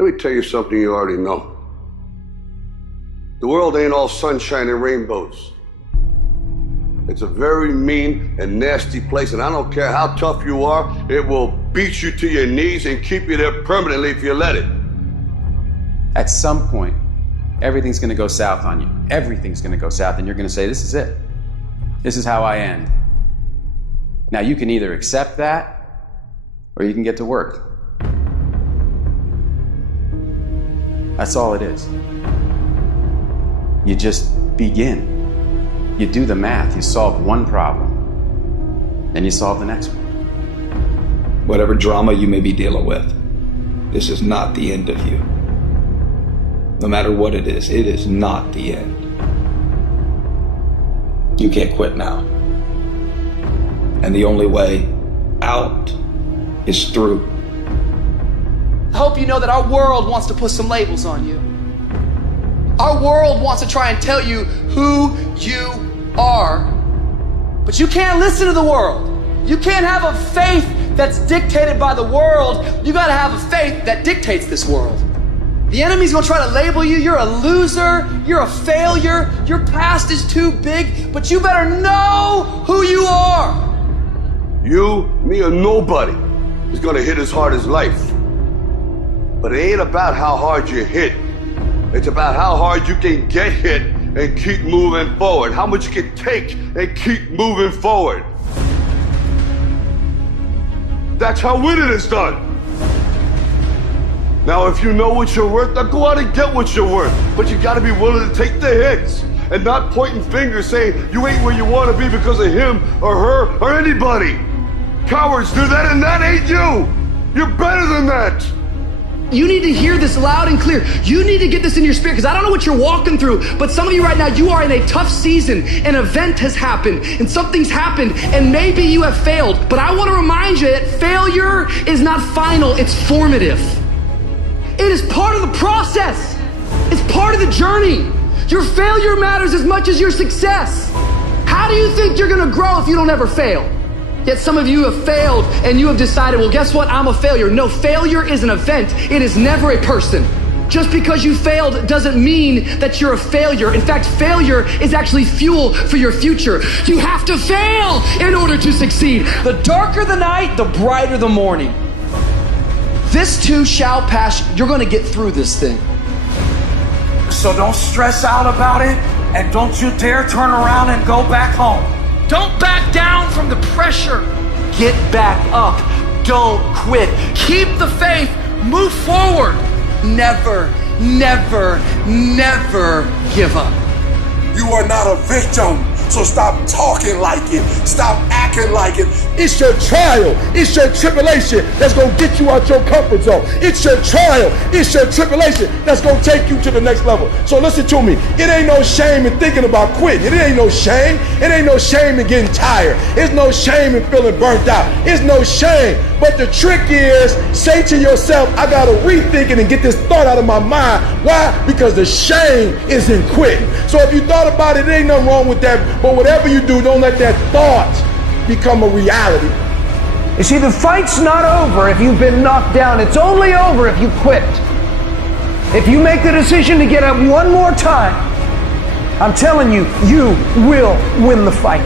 Let me tell you something you already know. The world ain't all sunshine and rainbows. It's a very mean and nasty place, and I don't care how tough you are, it will beat you to your knees and keep you there permanently if you let it. At some point, everything's gonna go south on you. Everything's gonna go south, and you're gonna say, this is it. This is how I end. Now, you can either accept that, or you can get to work. That's all it is. You just begin. You do the math, you solve one problem, then you solve the next one. Whatever drama you may be dealing with, this is not the end of you. No matter what it is not the end. You can't quit now. And the only way out is through. I hope you know that our world wants to put some labels on you. Our world wants to try and tell you who you are, but you can't listen to the world. You can't have a faith that's dictated by the world. You gotta have a faith that dictates this world. The enemy's gonna try to label you. You're a loser, you're a failure, your past is too big, but you better know who you are. You, me, or nobody is gonna hit as hard as life. But it ain't about how hard you hit. It's about how hard you can get hit and keep moving forward. How much you can take and keep moving forward. That's how winning is done. Now, if you know what you're worth, now go out and get what you're worth. But you gotta be willing to take the hits and not pointing fingers saying you ain't where you wanna be because of him or her or anybody. Cowards do that, and that ain't you. You're better than that. You need to hear this loud and clear. You need to get this in your spirit, because I don't know what you're walking through, but some of you right now, you are in a tough season. An event has happened and something's happened, and maybe you have failed. But I want to remind you that failure is not final, it's formative. It is part of the process. It's part of the journey. Your failure matters as much as your success. How do you think you're gonna grow if you don't ever fail? Yet some of you have failed and you have decided, well, guess what? I'm a failure. No, failure is an event. It is never a person. Just because you failed doesn't mean that you're a failure. In fact, failure is actually fuel for your future. You have to fail in order to succeed. The darker the night, the brighter the morning. This too shall pass. You're gonna get through this thing. So don't stress out about it, and don't you dare turn around and go back home. Don't back down from the pressure. Get back up. Don't quit. Keep the faith. Move forward. Never, never, never give up. You are not a victim, so stop talking like it. Stop acting like it. It's your trial, it's your tribulation that's gonna get you out your comfort zone. It's your trial, it's your tribulation that's gonna take you to the next level. So listen to me, it ain't no shame in thinking about quitting. It ain't no shame. It ain't no shame in getting tired. It's no shame in feeling burnt out. It's no shame. But the trick is, say to yourself, I gotta rethink it and get this thought out of my mind. Why? Because the shame is in quitting. So if you thought about it, there ain't nothing wrong with that. But whatever you do, don't let that thought become a reality. You see, the fight's not over if you've been knocked down. It's only over if you quit. If you make the decision to get up one more time, I'm telling you, you will win the fight.